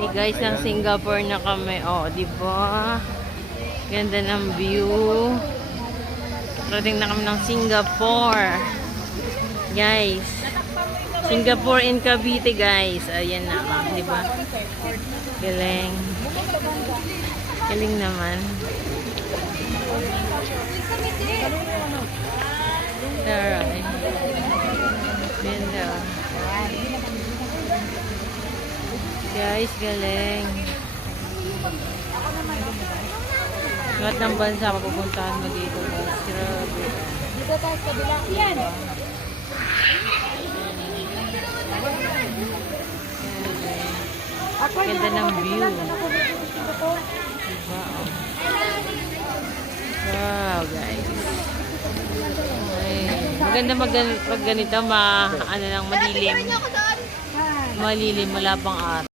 Ay guys, ng Singapore na kami. Oh, di ba? Ganda ng view. Rating na kami ng Singapore. Guys. Singapore in Cavite, guys. Ayan na, di ba? Galing. Galing naman. Alright. Ganda. Guys, galing. Lahat ng bansa mapupuntahan mo dito, guys. Grabe. Dito tayo sa kabila. Yan. Ganda ng view. Diba? Wow, guys. Ay, maganda mag ganito, ano lang, madilim. Malilim, malabang araw.